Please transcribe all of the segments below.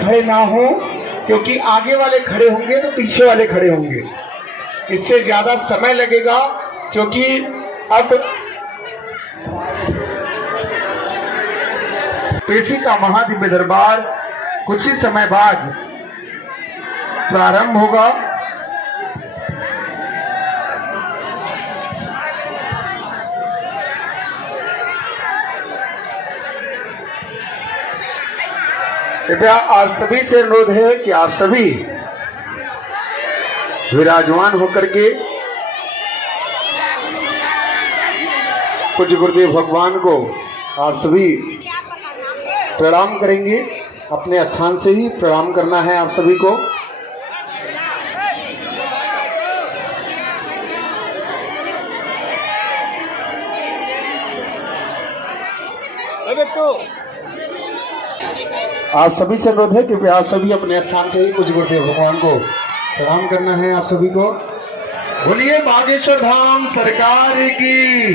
खड़े ना हो, क्योंकि आगे वाले खड़े होंगे तो पीछे वाले खड़े होंगे, इससे ज्यादा समय लगेगा। क्योंकि अब पेशी का महादिव्य दरबार कुछ ही समय बाद प्रारंभ होगा। कृपया आप सभी से अनुरोध है कि आप सभी विराजमान होकर के पूज्य गुरुदेव भगवान को आप सभी प्रणाम करेंगे। अपने स्थान से ही प्रणाम करना है आप सभी को। आप सभी से अनुरोध है कि आप सभी अपने स्थान से ही पूज्य गुरुदेव भगवान को प्रणाम करना है आप सभी को। बोलिए बागेश्वर धाम सरकार की,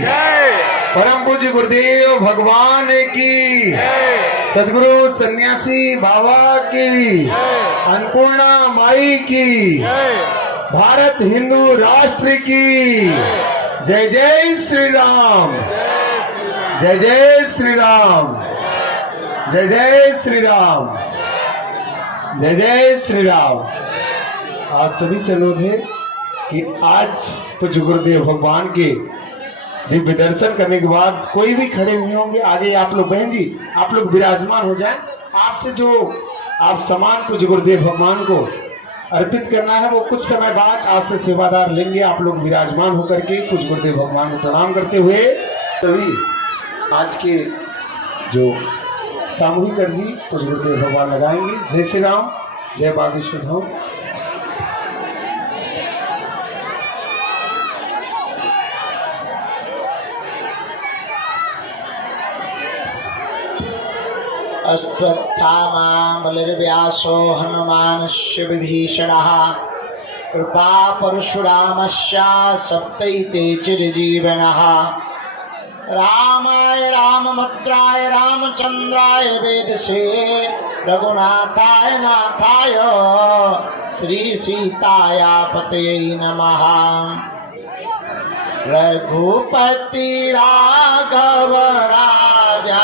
परम पूज्य गुरुदेव भगवान की, सदगुरु सन्यासी बाबा की, अन्नपूर्णा माई की, भारत हिंदू राष्ट्र की। जय जय श्री राम, जय जय श्री राम, जय जय श्री राम, जय जय श्री राम। आप सभी से अनुरोध है कि आज पूज्य गुरुदेव भगवान के दिव्य दर्शन करने के बाद कोई भी खड़े हुए होंगे, आगे आप लोग बहन जी आप लोग विराजमान हो जाएं। आपसे जो आप सम्मान पूज्य गुरुदेव भगवान को अर्पित करना है वो कुछ समय बाद आपसे सेवादार लेंगे। आप लोग विराजमान होकर के पूज्य गुरुदेव भगवान को प्रणाम करते हुए सभी आज के जो सामूहिक अर्जी पूज्य गुरुदेव भगवान लगाएंगे। जय श्री राम, जय बागेश्वर धाम। अश्वत्थामा बलिर्व्यासो हनुमानस्य विभीषणः कृपा परशुरामस्य सप्तैते चिरजीवनः। रामाय रामभद्राय रामचंद्राय वेदसे रघुनाथाय नाथाय श्री सीताया पतये नमः। रघुपति राघव राजा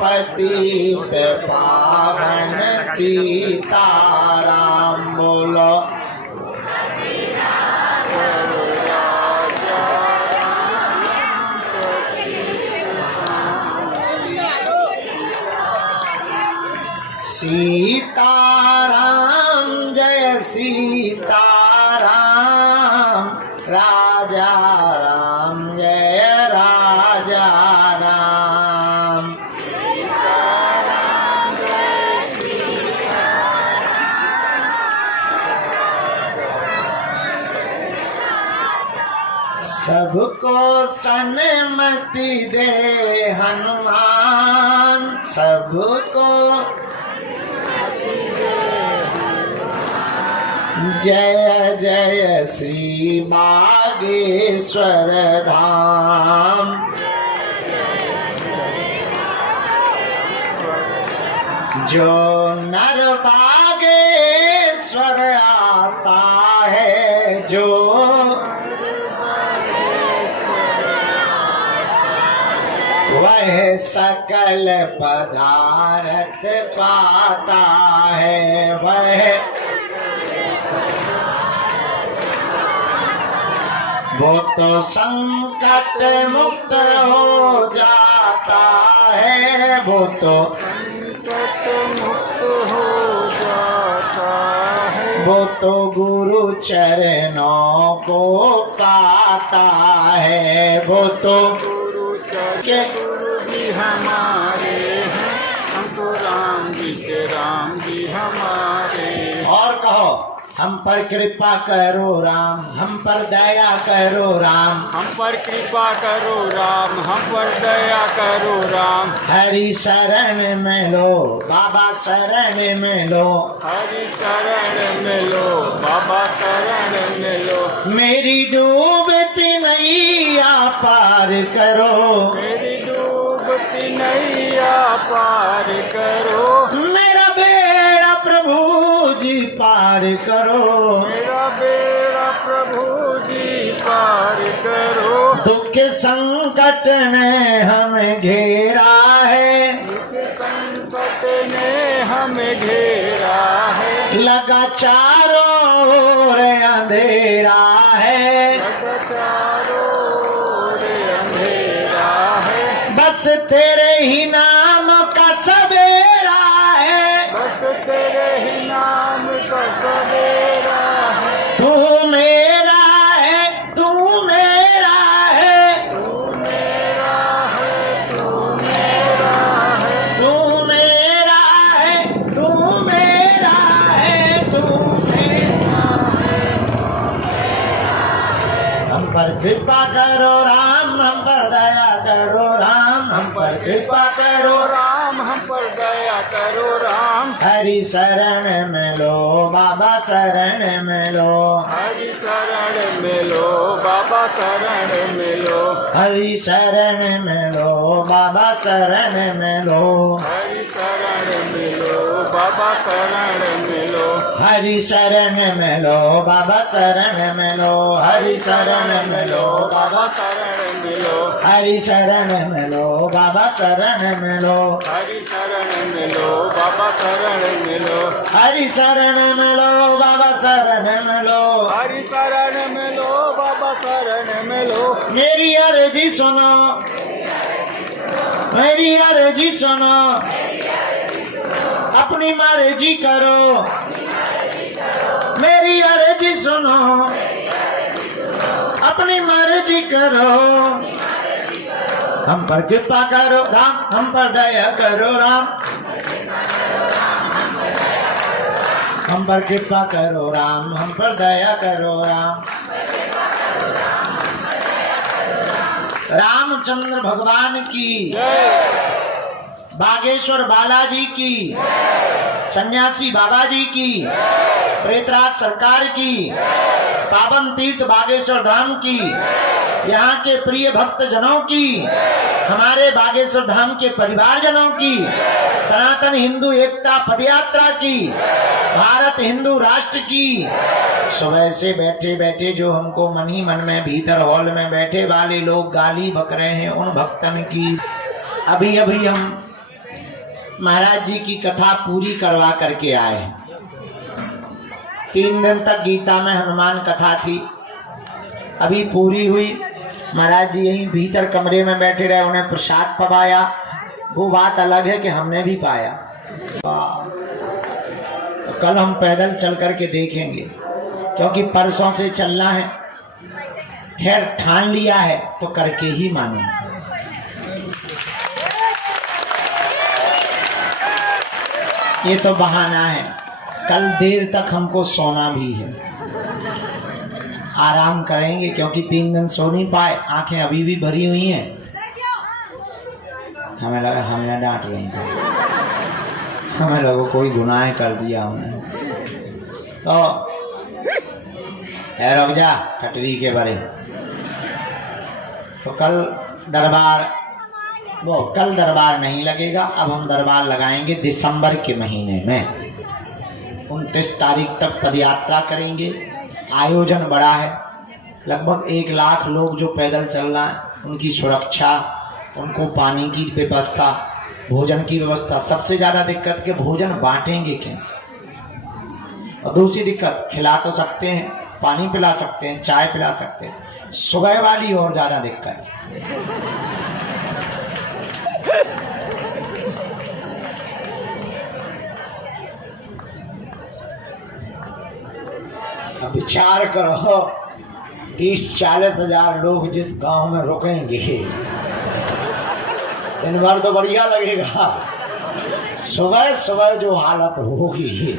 पतित पावन सीताराम। बोलो सीताराम, जय सीताराम, राजा राम जय राजा राम। सबको सन्मति दे हनुमान, सबको जय जय श्री बागेश्वर धाम। जो नर बागेश्वर आता है, जो वह सकल पदार्थ पाता है। वह वो तो संकट मुक्त हो जाता है, वो तो संकट मुक्त हो जाता है, वो तो गुरु चरणों को पाता है। वो तो गुरु चरण गुरु जी हमारे हैं, हम तो राम जी के राम जी हमारे। और कहो, हम पर कृपा करो राम, हम पर दया करो राम, हम पर कृपा करो राम, हम पर दया करो राम। हरि शरण में लो बाबा शरण में लो, हरि शरण में लो बाबा शरण में लो। मेरी डूबती नैया पार करो, मेरी डूबती नैया पार करो। मेरा बेड़ा प्रभु जी पार करो, मेरा बेड़ा प्रभु जी पार करो। दुख संकट ने हमें घेरा है, संकट ने हमें घेरा है। लगा चारों ओर अंधेरा है, चारों ओर अंधेरा है। बस तेरे ही नाम का सवेरा है, बस तेरे ही नाम का सवेरा है। तू मेरा है, तू मेरा है, तू मेरा है, तू मेरा है। तू मेरा है, तू मेरा है, तू मेरा है। हम पर कृपा करो राम, हम पर दया करो राम, हम पर कृपा करो राम, हम पर दया करो राम। हरि शरण में लो बाबा शरण में लो, हरि शरण में लो बाबा शरण में लो। हरि शरण में लो बाबा शरण में लो, हरि शरण में लो बाबा शरण में लो। हरि शरण में लो बाबा शरण में लो, हरि शरण में लो बाबा, शरण में लो। हरि शरण में लो बाबा शरण में लो, हरि शरण में लो बाबा शरण में लो। हरि शरण में लो बाबा शरण में लो, हरि शरण में लो बाबा शरण में लो। मेरी अर्जी सुनो, मेरी अर्जी सुनो, अपनी मर्जी करो, मेरी अर्जी सुनो, अपनी मर्जी करो। हम पर कृपा करो राम, हम पर दया करो राम, हम पर कृपा करो राम, हम पर दया करो राम। रामचंद्र भगवान की, बागेश्वर बालाजी की, सन्यासी बाबा जी की, प्रेतराज सरकार की, पावन तीर्थ बागेश्वर धाम की, यहाँ के प्रिय भक्त जनों की, हमारे बागेश्वर धाम के परिवार जनों की, सनातन हिंदू एकता पदयात्रा की, भारत हिंदू राष्ट्र की। सुबह से बैठे बैठे जो हमको मन ही मन में भीतर हॉल में बैठे वाले लोग गाली बक रहे हैं, उन भक्तन की अभी अभी हम महाराज जी की कथा पूरी करवा करके आए। 3 दिन तक गीता में हनुमान कथा थी, अभी पूरी हुई। महाराज जी यहीं भीतर कमरे में बैठे रहे, उन्हें प्रसाद पवाया, वो बात अलग है कि हमने भी पाया। तो कल हम पैदल चल करके देखेंगे, क्योंकि परसों से चलना है। खैर ठान लिया है तो करके ही मानो। ये तो बहाना है, कल देर तक हमको सोना भी है, आराम करेंगे, क्योंकि 3 दिन सो नहीं पाए, आंखें अभी भी भरी हुई हैं। हमें लगा हमें डांट रही हैं, हमें लगा कोई गुनाह कर दिया हमने। तो रुक जा कटरी के बारे। तो कल दरबार नहीं लगेगा, अब हम दरबार लगाएंगे दिसंबर के महीने में। 29 तारीख तक पदयात्रा करेंगे। आयोजन बड़ा है, लगभग 1 लाख लोग जो पैदल चल रहा है, उनकी सुरक्षा, उनको पानी की व्यवस्था, भोजन की व्यवस्था। सबसे ज्यादा दिक्कत के भोजन बांटेंगे कैसे, और दूसरी दिक्कत खिला तो सकते हैं, पानी पिला सकते हैं, चाय पिला सकते हैं, सुबह वाली और ज्यादा दिक्कत। अब विचार करो 30-40 हजार लोग जिस गांव में रुकेंगे, दिन भर तो बढ़िया लगेगा, सुबह सुबह जो हालत होगी।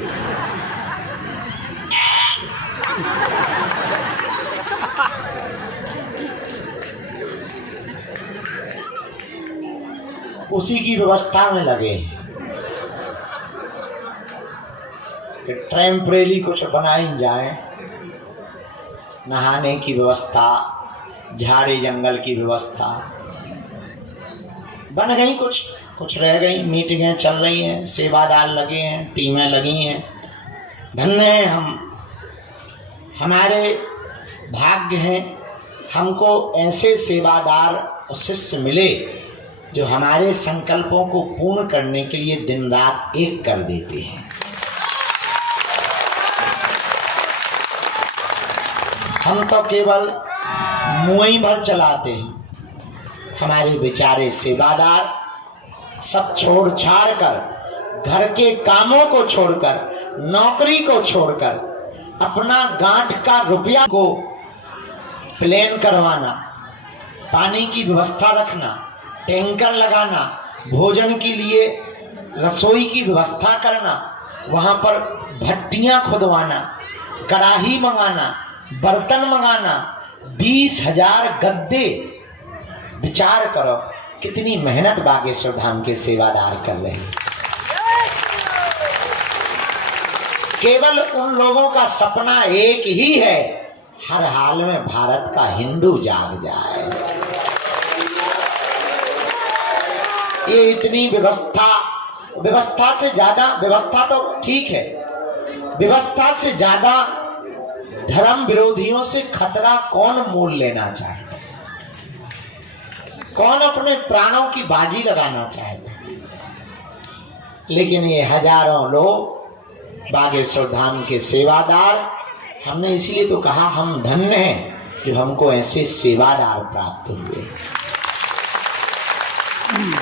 उसी की व्यवस्था में लगे कि टेम्परेरी कुछ बनाई जाए, नहाने की व्यवस्था, झाड़ी जंगल की व्यवस्था बन गई, कुछ रह गई, मीटिंगें चल रही हैं, सेवादार लगे हैं, टीमें लगी हैं। धन्य हैं हम, हमारे भाग्य हैं, हमको ऐसे सेवादार और शिष्य मिले जो हमारे संकल्पों को पूर्ण करने के लिए दिन रात एक कर देते हैं। हम तो केवल मुंह भर चलाते हैं। हमारे बेचारे सेवादार सब छोड़ छाड़ कर, घर के कामों को छोड़कर, नौकरी को छोड़कर, अपना गांठ का रुपया को प्लेन करवाना, पानी की व्यवस्था रखना, टैंकर लगाना, भोजन के लिए रसोई की व्यवस्था करना, वहां पर भट्टियां खुदवाना, कड़ाही मंगाना, बर्तन मंगाना, 20,000 गद्दे। विचार करो कितनी मेहनत बागेश्वर धाम के सेवादार कर रहे हैं। केवल उन लोगों का सपना एक ही है, हर हाल में भारत का हिंदू जाग जाए। ये इतनी व्यवस्था से ज्यादा, व्यवस्था तो ठीक है, व्यवस्था से ज्यादा धर्म विरोधियों से खतरा कौन मोल लेना चाहेगा? कौन अपने प्राणों की बाजी लगाना चाहेगा? लेकिन ये हजारों लोग बागेश्वर धाम के सेवादार, हमने इसलिए तो कहा हम धन्य हैं जो हमको ऐसे सेवादार प्राप्त हुए।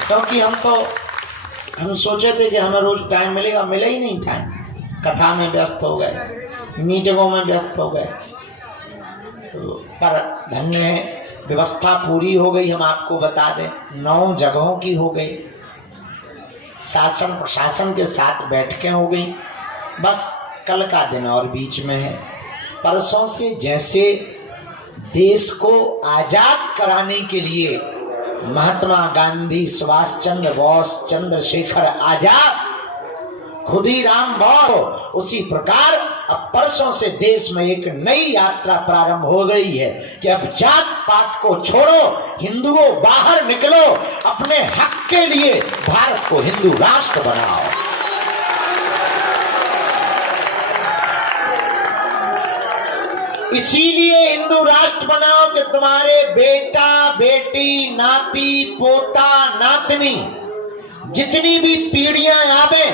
क्योंकि हम सोचे थे कि हमें रोज टाइम मिलेगा, मिला ही नहीं टाइम। कथा में व्यस्त हो गए, मीटिंगों में व्यस्त हो गए, तो पर धन्य है व्यवस्था पूरी हो गई। हम आपको बता दें 9 जगहों की हो गई, शासन प्रशासन के साथ बैठकें हो गई। बस कल का दिन और बीच में है। परसों से जैसे देश को आजाद कराने के लिए महात्मा गांधी, सुभाष चंद्र बोस, चंद्रशेखर आजाद, खुदीराम बोस, उसी प्रकार अब परसों से देश में एक नई यात्रा प्रारंभ हो गई है कि अब जात पात को छोड़ो, हिंदुओं बाहर निकलो, अपने हक के लिए भारत को हिंदू राष्ट्र बनाओ। इसीलिए हिंदू राष्ट्र बनाओ कि तुम्हारे बेटा बेटी, नाती पोता, नातनी, जितनी भी पीढ़ियां आवे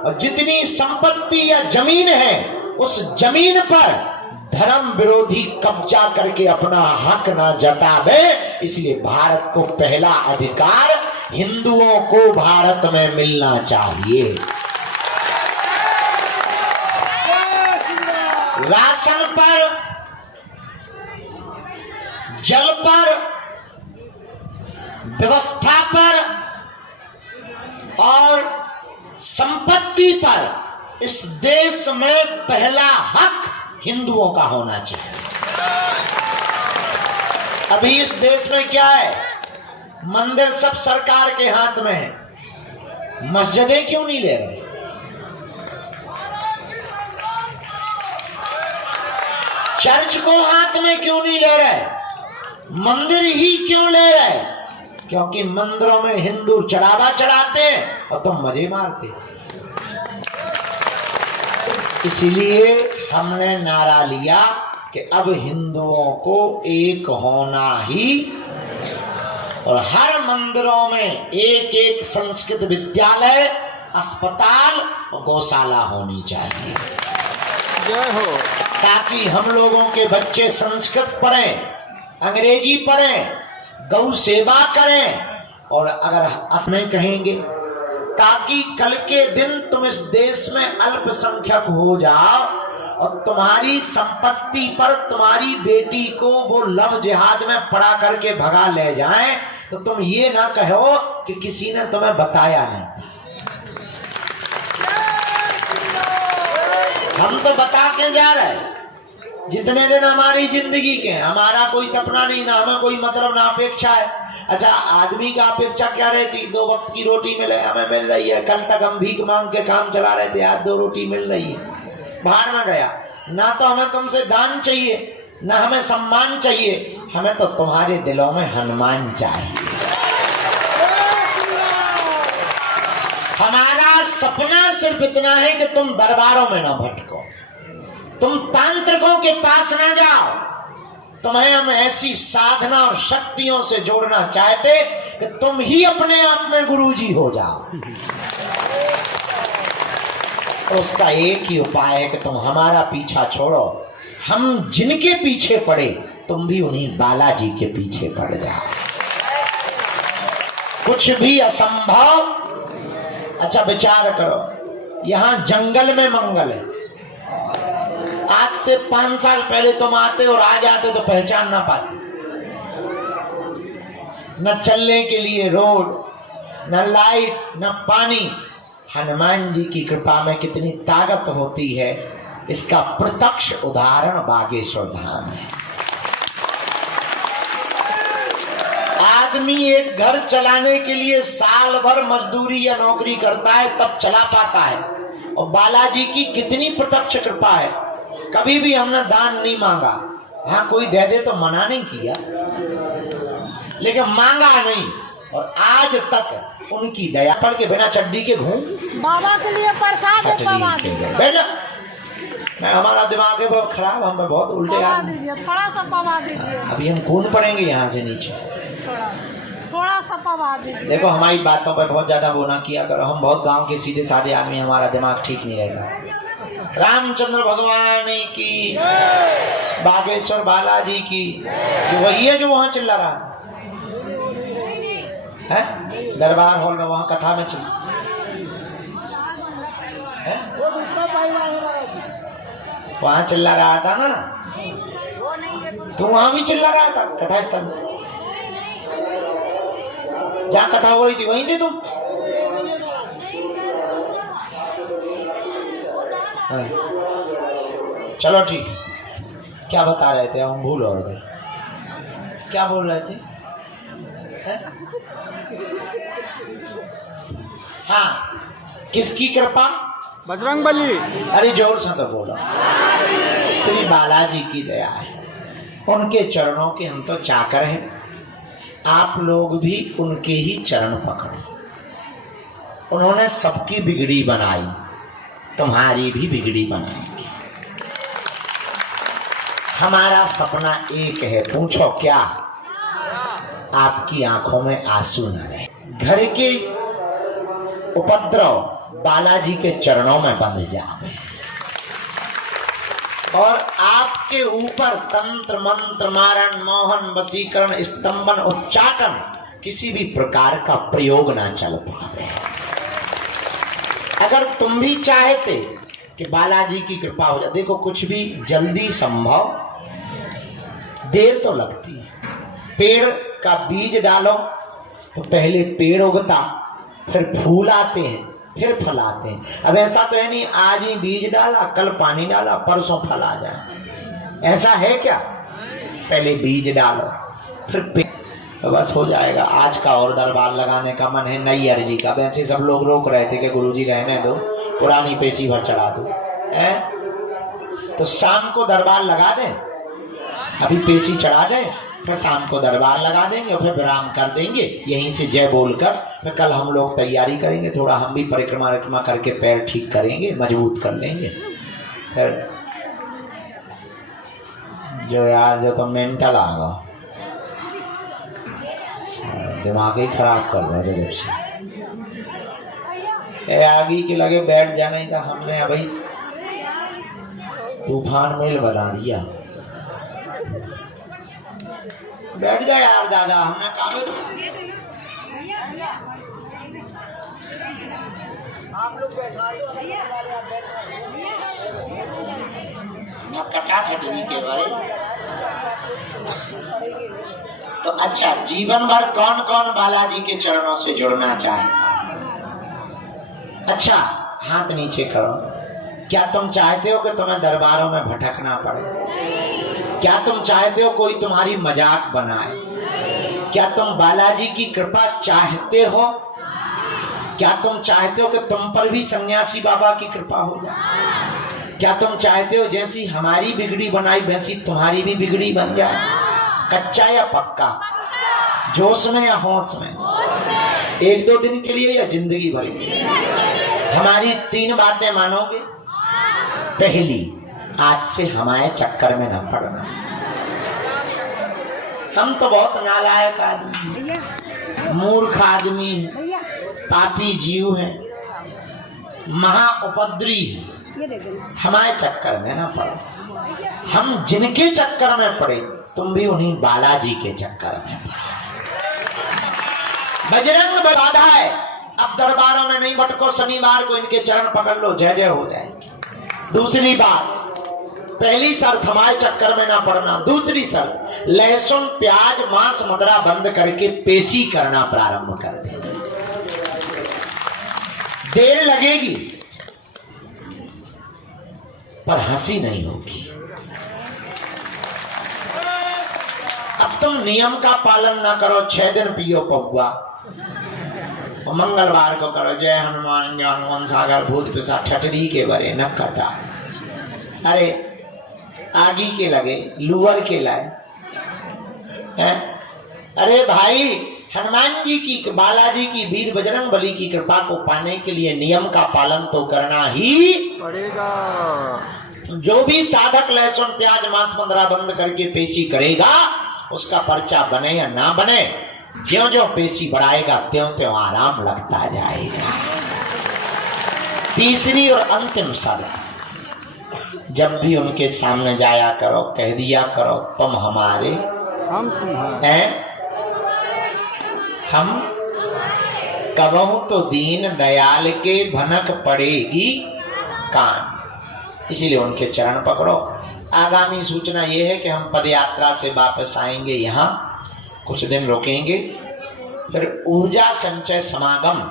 और जितनी संपत्ति या जमीन है, उस जमीन पर धर्म विरोधी कब्जा करके अपना हक न जतावे। इसलिए भारत को पहला अधिकार हिंदुओं को भारत में मिलना चाहिए। राशन पर, जल पर, व्यवस्था पर और संपत्ति पर इस देश में पहला हक हिंदुओं का होना चाहिए। अभी इस देश में क्या है? मंदिर सब सरकार के हाथ में है, मस्जिदें क्यों नहीं ले रहे? चर्च को हाथ में क्यों नहीं ले रहे? मंदिर ही क्यों ले रहे? क्योंकि मंदिरों में हिंदू चढ़ावा चढ़ाते हैं और तुम मजे मारते। इसीलिए हमने नारा लिया कि अब हिंदुओं को एक होना ही, और हर मंदिरों में एक एक संस्कृत विद्यालय, अस्पताल और गौशाला होनी चाहिए। जय हो। ताकि हम लोगों के बच्चे संस्कृत पढ़ें, अंग्रेजी पढ़ें, गौ सेवा करें, और अगर असमें कहेंगे, ताकि कल के दिन तुम इस देश में अल्पसंख्यक हो जाओ और तुम्हारी संपत्ति पर तुम्हारी बेटी को वो लव जिहाद में पड़ा करके भगा ले जाएं, तो तुम ये ना कहो कि किसी ने तुम्हें बताया नहीं। हम तो बता के जा रहे हैं। जितने दिन हमारी जिंदगी के, हमारा कोई सपना नहीं, ना हमें कोई मतलब ना अपेक्षा है। अच्छा, आदमी का अपेक्षा क्या रहती? 2 वक्त की रोटी मिले, हमें मिल रही है। कल तक हम भीख मांग के काम चला रहे थे, आज 2 रोटी मिल रही है। बाहर में गया ना, तो हमें तुमसे दान चाहिए, ना हमें सम्मान चाहिए, हमें तो तुम्हारे दिलों में हनुमान चाहिए। हमारा सपना सिर्फ इतना है कि तुम दरबारों में ना भटको, तुम तांत्रिकों के पास ना जाओ। तुम्हें हम ऐसी साधना और शक्तियों से जोड़ना चाहते कि तुम ही अपने आप में गुरुजी हो जाओ। तो उसका एक ही उपाय है कि तुम हमारा पीछा छोड़ो। हम जिनके पीछे पड़े, तुम भी उन्हीं बालाजी के पीछे पड़ जाओ। कुछ भी असंभव। अच्छा, विचार करो, यहां जंगल में मंगल है। आज से 5 साल पहले तुम आते और आ जाते तो पहचान ना पाते। न चलने के लिए रोड, न लाइट, न पानी। हनुमान जी की कृपा में कितनी ताकत होती है, इसका प्रत्यक्ष उदाहरण बागेश्वर धाम है। आदमी एक घर चलाने के लिए साल भर मजदूरी या नौकरी करता है, तब चला पाता है। और बालाजी की कितनी प्रत्यक्ष कृपा है, कभी भी हमने दान नहीं मांगा। हाँ, कोई दे दे तो मना नहीं किया, लेकिन मांगा नहीं। और आज तक उनकी दया पर के बिना चड्डी के घूम बाबा के लिए प्रसाद है। बाबा दीजिए, मैं, हमारा दिमाग है बहुत खराब, हम बहुत उल्टे आ। थोड़ा सा पवा दीजिए। अभी हम कूद पड़ेंगे यहाँ से नीचे। थोड़ा सा पवा दीजिए। देखो, हमारी बातों पर बहुत ज्यादा वो ना किया करो। हम बहुत गांव के सीधे साधे आदमी, हमारा दिमाग ठीक नहीं रहता। रामचंद्र भगवान की, बागेश्वर बालाजी की। जो वही है जो वहां चिल्ला रहा है दरबार हॉल में, वहां कथा में चिल्ला है? वहां चिल्ला रहा था ना, तू वहां भी चिल्ला रहा था कथा स्थल में। जहाँ कथा हो रही थी वहीं थे तुम। चलो ठीक, क्या बता रहे थे? हम भूल और गए। क्या बोल रहे थे? हाँ, किसकी कृपा? बजरंगबली। अरे जोर से तो बोलो। श्री बालाजी की दया है, उनके चरणों के हम तो चाकर हैं। आप लोग भी उनके ही चरण पकड़ो। उन्होंने सबकी बिगड़ी बनाई, तुम्हारी भी बिगड़ी बनाएंगे। हमारा सपना एक है, पूछो क्या? आपकी आंखों में आंसू न रहे, घर के उपद्रव बालाजी के चरणों में बंध जाए, और आपके ऊपर तंत्र मंत्र मारण मोहन वशीकरण स्तंभन उच्चाटन किसी भी प्रकार का प्रयोग ना चल पाए। अगर तुम भी चाहते कि बालाजी की कृपा हो जाए, देखो कुछ भी जल्दी संभव, देर तो लगती है। पेड़ का बीज डालो तो पहले पेड़ उगता, फिर फूल आते हैं, फिर फल आते हैं। अब ऐसा तो है नहीं आज ही बीज डाला, कल पानी डाला, परसों फल आ जाए। ऐसा है क्या? पहले बीज डालो फिर पेड़, तो बस हो जाएगा। आज का और दरबार लगाने का मन है नई अर्जी का। वैसे सब लोग रोक रहे थे कि गुरुजी रहने दो, पुरानी पेशी भर चढ़ा दो, तो शाम को दरबार लगा दें, अभी पेशी चढ़ा दें, फिर शाम को दरबार लगा देंगे और फिर विराम कर देंगे यहीं से जय बोलकर। फिर कल हम लोग तैयारी करेंगे, थोड़ा हम भी परिक्रमा करके पैर ठीक करेंगे, मजबूत कर लेंगे। फिर जो यार जो तो मेंटल आ गया, दिमाग ही खराब कर रहा है जब से आगे के लगे बैठ जाने का। हमने अभी तूफान मेल बना दिया। बैठ जाए यार दादा, हमने काम आप लोग बैठा न कटाखटी के बारे। तो अच्छा, जीवन भर कौन कौन बालाजी के चरणों से जुड़ना चाहे? अच्छा, हाथ नीचे करो। क्या तुम चाहते हो कि तुम्हें दरबारों में भटकना पड़े? क्या तुम चाहते हो कोई तुम्हारी मजाक बनाए? क्या तुम बालाजी की कृपा चाहते हो? क्या तुम चाहते हो कि तुम पर भी सन्यासी बाबा की कृपा हो जाए? क्या तुम चाहते हो जैसी हमारी बिगड़ी बनाई वैसी तुम्हारी भी बिगड़ी बन जाए? कच्चा या पक्का? जोश में या होश में? एक दो दिन के लिए या जिंदगी भर? हमारी 3 बातें मानोगे? पहली, आज से हमारे चक्कर में न पड़ना। हम तो बहुत नालायक आदमी, मूर्ख आदमी है, पापी जीव है, महा उपद्री है, हमारे चक्कर में न पड़ो। हम जिनके चक्कर में पड़े तुम भी उन्हीं बालाजी के चक्कर में पड़ो। बजरंग बाधा है, अब दरबारों में नहीं भटको, शनिवार को इनके चरण पकड़ लो, जय जय हो जाएगी। दूसरी बात, पहली शर्त हमारे चक्कर में ना पड़ना। दूसरी शर्त, लहसुन प्याज मांस मदरा बंद करके पेशी करना प्रारंभ कर दे। देर लगेगी पर हंसी नहीं होगी। अब तुम नियम का पालन ना करो, 6 दिन पियो पौवा, और मंगलवार को करो जय हनुमान ज्ञान सागर भूत पिशाच ठटरी के बरे न कटा। अरे आगी के लगे लुअर के लाए हैं? अरे भाई, हनुमान जी की, बालाजी की, वीर बजरंग बली की कृपा को पाने के लिए नियम का पालन तो करना ही पड़ेगा। जो भी साधक लहसुन प्याज मांस मदरा बंद करके पेशी करेगा, उसका पर्चा बने या ना बने, ज्यों ज्यों पेशी बढ़ाएगा त्यों त्यों आराम लगता जाएगा। तीसरी और अंतिम शर्त, जब भी उनके सामने जाया करो, कह दिया करो तुम हमारे, हम तुम्हारे हैं, हम कबहू तो दीन दयाल के भनक पड़ेगी कान। इसीलिए उनके चरण पकड़ो। आगामी सूचना यह है कि हम पद यात्रा से वापस आएंगे, यहाँ कुछ दिन रुकेंगे, फिर ऊर्जा संचय समागम,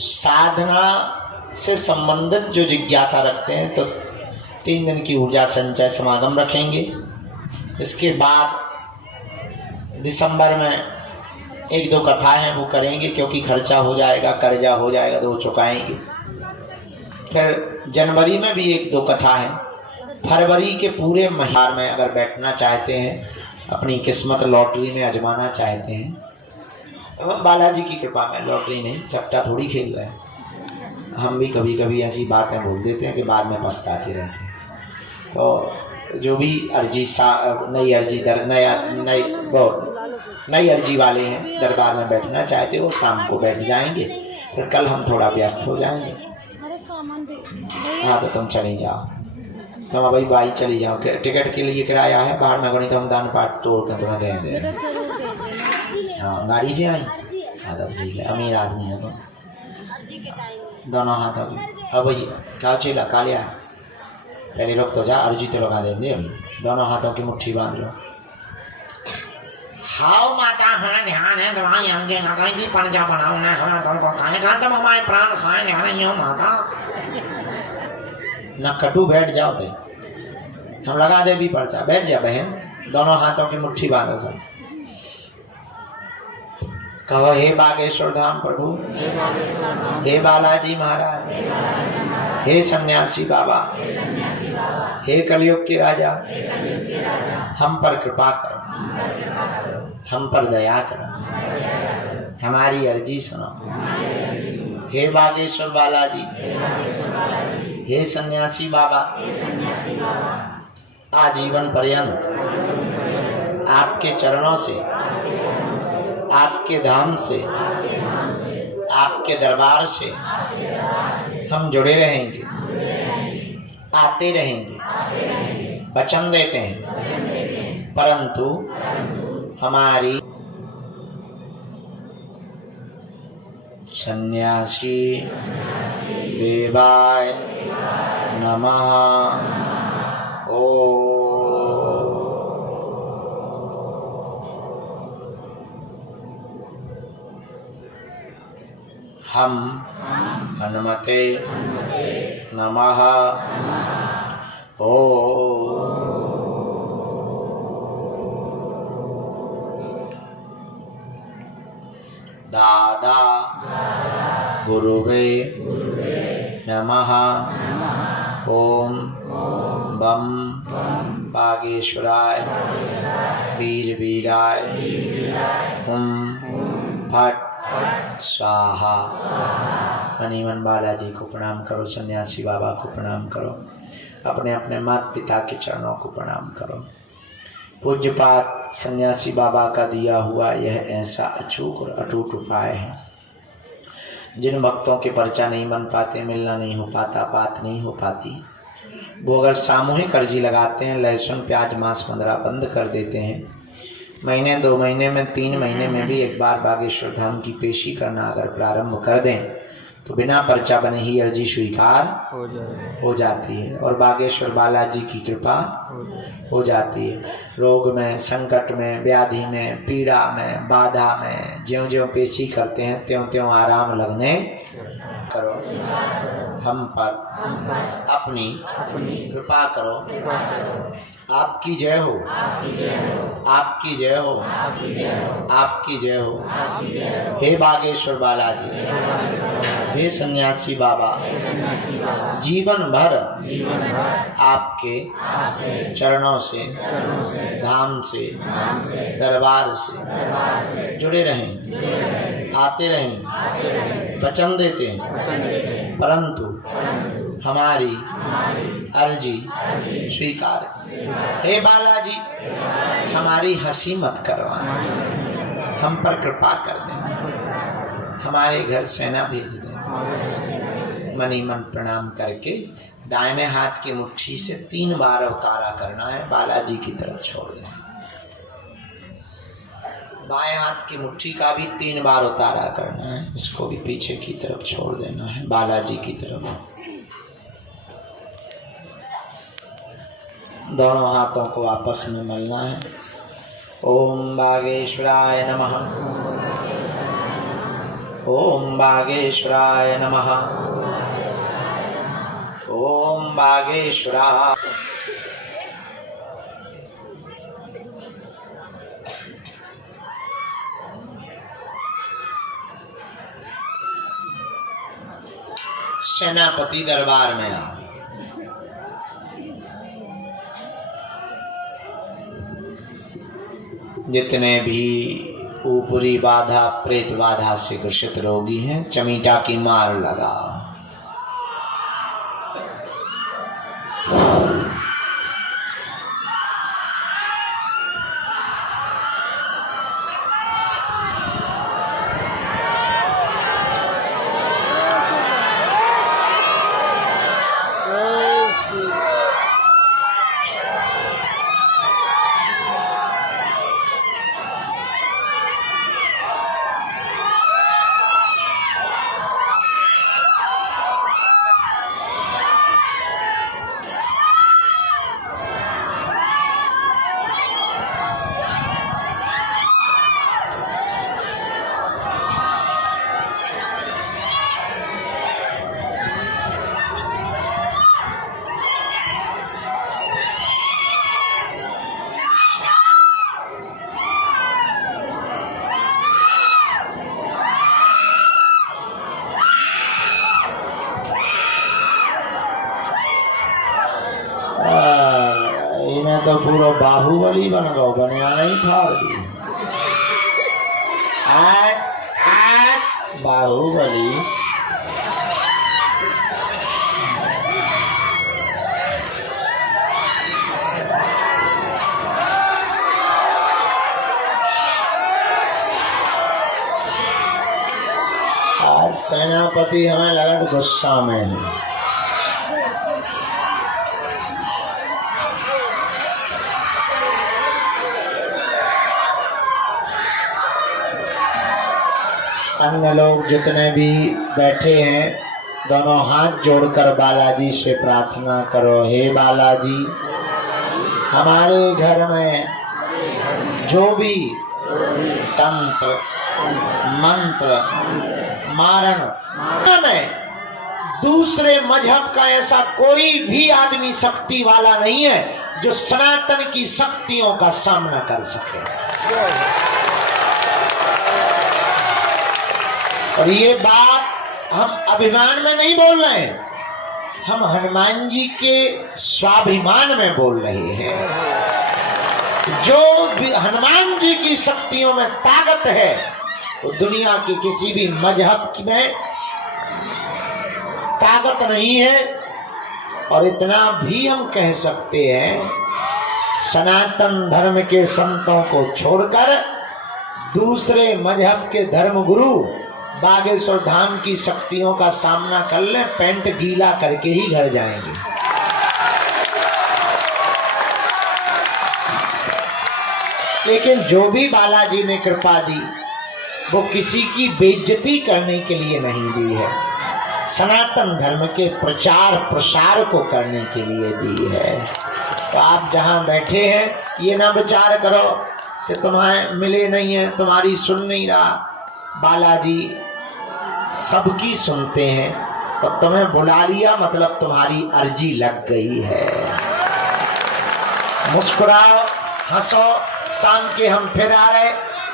साधना से संबंधित जो जिज्ञासा रखते हैं तो 3 दिन की ऊर्जा संचय समागम रखेंगे। इसके बाद दिसंबर में 1-2 कथाएं वो करेंगे, क्योंकि खर्चा हो जाएगा, कर्जा हो जाएगा तो वो चुकाएंगे। फिर जनवरी में भी 1-2 कथा है। फरवरी के पूरे महीने में अगर बैठना चाहते हैं, अपनी किस्मत लॉटरी में आजमाना चाहते हैं, तो बालाजी की कृपा में, लॉटरी नहीं, चपटा थोड़ी खेल रहे हैं। हम भी कभी कभी ऐसी बातें बोल देते हैं कि बाद में पछताते रहते हैं। तो जो भी अर्जी नई अर्जी वाले हैं, दरबार में बैठना चाहते हो, शाम को बैठ जाएंगे, फिर कल हम थोड़ा व्यस्त हो जाएंगे। हाँ, तो तुम चली जाओ, तुम अभी बाई चली जाओ। टिकट के लिए किराया है, बाहर में बनी तो हम दान पाठ तोड़ कर तुम्हें दे दें। हाँ, गाड़ी से आई? हाँ तो ठीक है, अमीर आदमी है तो दोनों हाथ अब क्या चेला कालिया, पहले लोग तो जा, अर्जी तो लगा देंगे। अभी दोनों हाथों की मुट्ठी बांध लो। हाउ माता, हमें ध्यान है, दवाई हमके लगाएंगी, पंजा बनाऊंगा, हमें तुमको खाएगा, तुम हमारे प्राण खाए नहीं हो माता। न कटू, बैठ जाओ, तो हम लगा दे भी पर्चा, बैठ जा बहन, दोनों हाथों की मुट्ठी बांधो सब। कहो, हे बागेश्वर धाम प्रभु, हे बालाजी महाराज, हे सन्यासी बाबा, हे कलयुग के राजा, हम पर कृपा करो, हम पर दया करो, हमारी अर्जी सुनो। हे बागेश्वर बालाजी, हे सन्यासी बाबा, आजीवन पर्यंत आपके चरणों से, आपके धाम से, आपके दरबार से हम जुड़े रहेंगे, आते रहेंगे, वचन देते हैं। परंतु हमारी सन्यासी देवाय नमः। ओम। हम हनुमते नमः। ओम। दादा गुरुवे नमः। ओम बम बागेश्वराय वीर वीराय हुम फट स्वाहा। मणिमन बालाजी को प्रणाम करो, सन्यासी बाबा को प्रणाम करो, अपने अपने माता पिता के चरणों को प्रणाम करो। पूज्यपात सन्यासी बाबा का दिया हुआ यह ऐसा अचूक और अटूट उपाय है, जिन भक्तों के पर्चा नहीं बन पाते, मिलना नहीं हो पाता, बात नहीं हो पाती, वो अगर सामूहिक अर्जी लगाते हैं, लहसुन प्याज मांस मंदरा बंद कर देते हैं, महीने 2 महीने में 3 महीने में भी एक बार बागेश्वर धाम की पेशी करना अगर प्रारंभ कर दें, तो बिना पर्चा बने ही अर्जी स्वीकार हो जाती है और बागेश्वर बालाजी की कृपा हो जाती है। रोग में, संकट में, व्याधि में, पीड़ा में, बाधा में ज्यों ज्यों पेशी करते हैं त्यों त्यों आराम लगने करो। हम पर अपनी कृपा करो। आपकी जय हो, आपकी जय हो, आपकी जय हो। हे बागेश्वर बालाजी, हे सन्यासी बाबा, जीवन भर आपके चरणों से, धाम से, दरबार से जुड़े रहें, आते रहें, वचन देते हैं, परंतु हमारी अर्जी स्वीकार। हे बालाजी, हमारी हंसी मत करवाना, हम पर कृपा कर देना, हमारे घर सेना भेज देना। मनी मन प्रणाम करके दाहिने हाथ की मुट्ठी से 3 बार अवतारा करना है, बालाजी की तरफ छोड़ देना। बाएं हाथ की मुट्ठी का भी 3 बार उतारा करना है, इसको भी पीछे की तरफ छोड़ देना है, बालाजी की तरफ। दोनों हाथों को आपस में मलना है। ओम बागेश्वराय नमः। ओम बागेश्वराय नमः। ओम बागेश्वराय। सेनापति दरबार में आ। जितने भी ऊपरी बाधा, प्रेत बाधा से ग्रसित रोगी हैं, चमीटा की मार लगाओ। तो पूरा बाहुबली बन गो, बनिया नहीं फाड़ दी। बाहुबली आज सेनापति हमें लगा तो गुस्सा में है। अन्य लोग जितने भी बैठे हैं दोनों हाथ जोड़कर बालाजी से प्रार्थना करो, हे बालाजी हमारे घर में जो भी तंत्र मंत्र मारण में दूसरे मजहब का ऐसा कोई भी आदमी शक्ति वाला नहीं है जो सनातन की शक्तियों का सामना कर सके। और ये बात हम अभिमान में नहीं बोल रहे हैं, हम हनुमान जी के स्वाभिमान में बोल रहे हैं। जो भी हनुमान जी की शक्तियों में ताकत है वो दुनिया के किसी भी मजहब में ताकत नहीं है। और इतना भी हम कह सकते हैं, सनातन धर्म के संतों को छोड़कर दूसरे मजहब के धर्मगुरु बागेश्वर धाम की शक्तियों का सामना कर ले, पैंट गीला करके ही घर जाएंगे। लेकिन जो भी बालाजी ने कृपा दी वो किसी की बेइज्जती करने के लिए नहीं दी है, सनातन धर्म के प्रचार प्रसार को करने के लिए दी है। तो आप जहां बैठे हैं ये ना विचार करो कि तुम्हें मिले नहीं है, तुम्हारी सुन नहीं रहा। बालाजी सबकी सुनते हैं, तो तुम्हें बुला लिया मतलब तुम्हारी अर्जी लग गई है। मुस्कुराओ, हंसो। शाम के हम फिर आ रहे,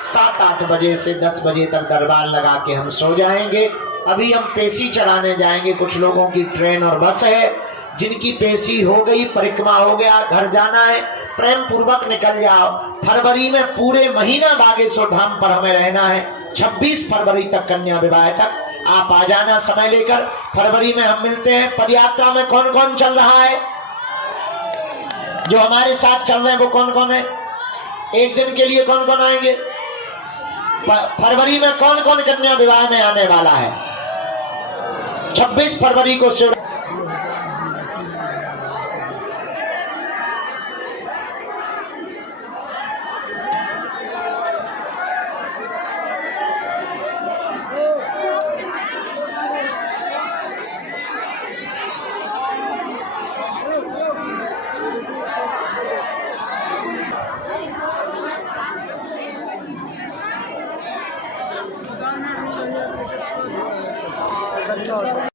7-8 बजे से 10 बजे तक दरबार लगा के हम सो जाएंगे। अभी हम पेशी चढ़ाने जाएंगे। कुछ लोगों की ट्रेन और बस है, जिनकी पेशी हो गई, परिक्रमा हो गया, घर जाना है, प्रेम पूर्वक निकल जाओ। फरवरी में पूरे महीना बागेश्वर धाम पर हमें रहना है, 26 फरवरी तक, कन्या विवाह तक। आप आ जाना समय लेकर। फरवरी में हम मिलते हैं। पदयात्रा में कौन कौन चल रहा है? जो हमारे साथ चल रहे हैं वो कौन कौन है? एक दिन के लिए कौन कौन आएंगे? फरवरी में कौन कौन कन्या विवाह में आने वाला है? 26 फरवरी को शिव